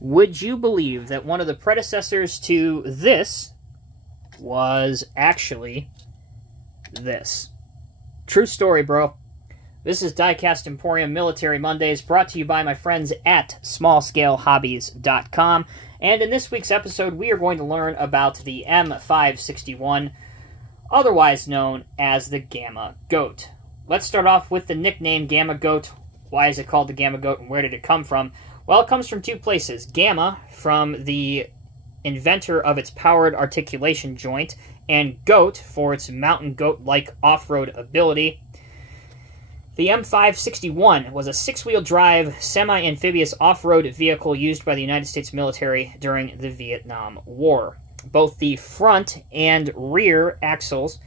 Would you believe that one of the predecessors to this was actually this? True story, bro. This is Diecast Emporium Military Mondays, brought to you by my friends at smallscalehobbies.com. And in this week's episode, we are going to learn about the M561, otherwise known as the Gama Goat. Let's start off with the nickname Gama Goat. Why is it called the Gama Goat, and where did it come from? Well, it comes from two places. Gama, from the inventor of its powered articulation joint, and Goat, for its mountain goat-like off-road ability. The M561 was a six-wheel drive, semi-amphibious off-road vehicle used by the United States military during the Vietnam War. Both the front and rear axles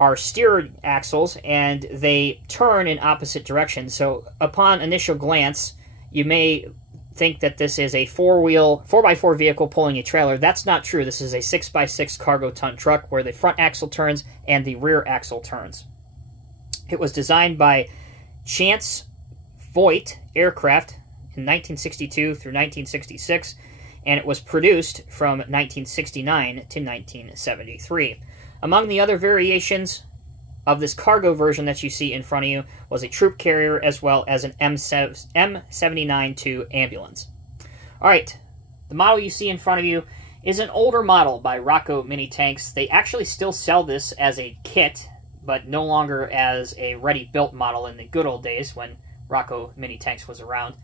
are steered axles, and they turn in opposite directions. So upon initial glance, you may think that this is a 4x4 vehicle pulling a trailer. That's not true. This is a 6x6 cargo ton truck where the front axle turns and the rear axle turns. It was designed by Chance Voigt Aircraft in 1962 through 1966, and it was produced from 1969 to 1973. Among the other variations of this cargo version that you see in front of you was a troop carrier as well as an M79-2 ambulance. Alright, the model you see in front of you is an older model by Roco MiniTanks. They actually still sell this as a kit, but no longer as a ready-built model in the good old days when Roco MiniTanks was around.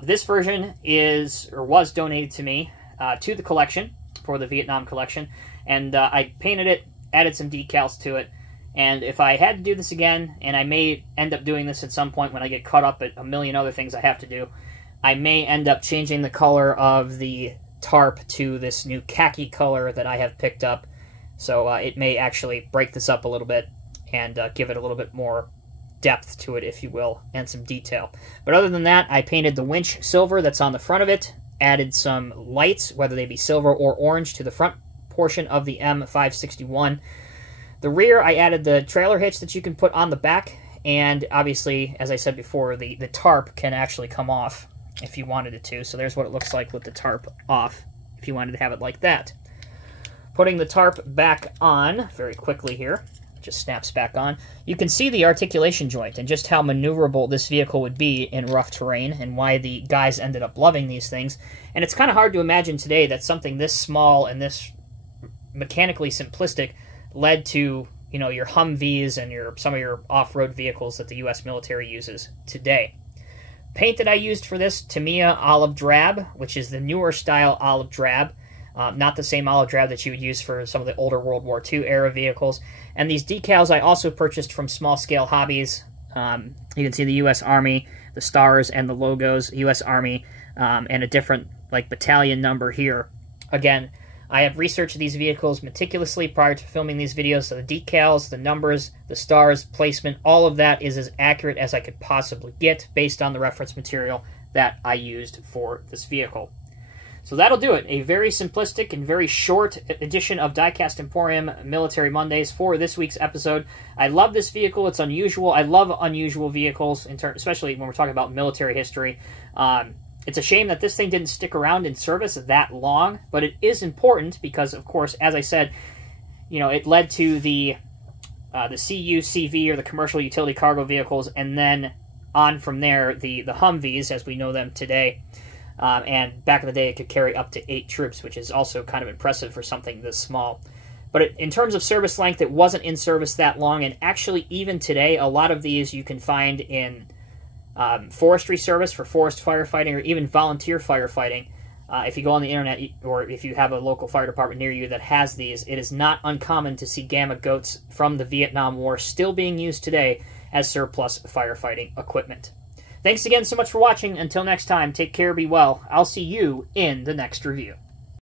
This version was donated to me to the collection for the Vietnam collection, and I painted it, added some decals to it. And if I had to do this again, and I may end up doing this at some point when I get caught up at a million other things I have to do, I may end up changing the color of the tarp to this new khaki color that I have picked up. So it may actually break this up a little bit and give it a little bit more depth to it, if you will, and some detail. But other than that, I painted the winch silver that's on the front of it, added some lights, whether they be silver or orange, to the front portion of the M561. The rear, I added the trailer hitch that you can put on the back, and obviously, as I said before, the tarp can actually come off if you wanted it to. So there's what it looks like with the tarp off, if you wanted to have it like that. Putting the tarp back on very quickly here, just snaps back on. You can see the articulation joint and just how maneuverable this vehicle would be in rough terrain and why the guys ended up loving these things. And it's kind of hard to imagine today that something this small and this mechanically simplistic led to, you know, your Humvees and some of your off-road vehicles that the U.S. military uses today. Paint that I used for this, Tamiya Olive Drab, which is the newer style olive drab. Not the same olive drab that you would use for some of the older World War II era vehicles. And these decals I also purchased from Small Scale Hobbies. You can see the U.S. Army, the stars and the logos, U.S. Army, and a different battalion number here. Again, I have researched these vehicles meticulously prior to filming these videos, so the decals, the numbers, the stars, placement, all of that is as accurate as I could possibly get based on the reference material that I used for this vehicle. So that'll do it. A very simplistic and very short edition of Diecast Emporium Military Mondays for this week's episode. I love this vehicle. It's unusual. I love unusual vehicles, especially when we're talking about military history. It's a shame that this thing didn't stick around in service that long, but it is important because, of course, as I said, you know, it led to the CUCV, or the commercial utility cargo vehicles, and then on from there, the Humvees, as we know them today. And back in the day, it could carry up to 8 troops, which is also kind of impressive for something this small. But in terms of service length, it wasn't in service that long, and actually, even today, a lot of these you can find in forestry service for forest firefighting, or even volunteer firefighting. If you go on the internet, or if you have a local fire department near you that has these, it is not uncommon to see Gama Goats from the Vietnam War still being used today as surplus firefighting equipment. Thanks again so much for watching. Until next time, take care, be well. I'll see you in the next review.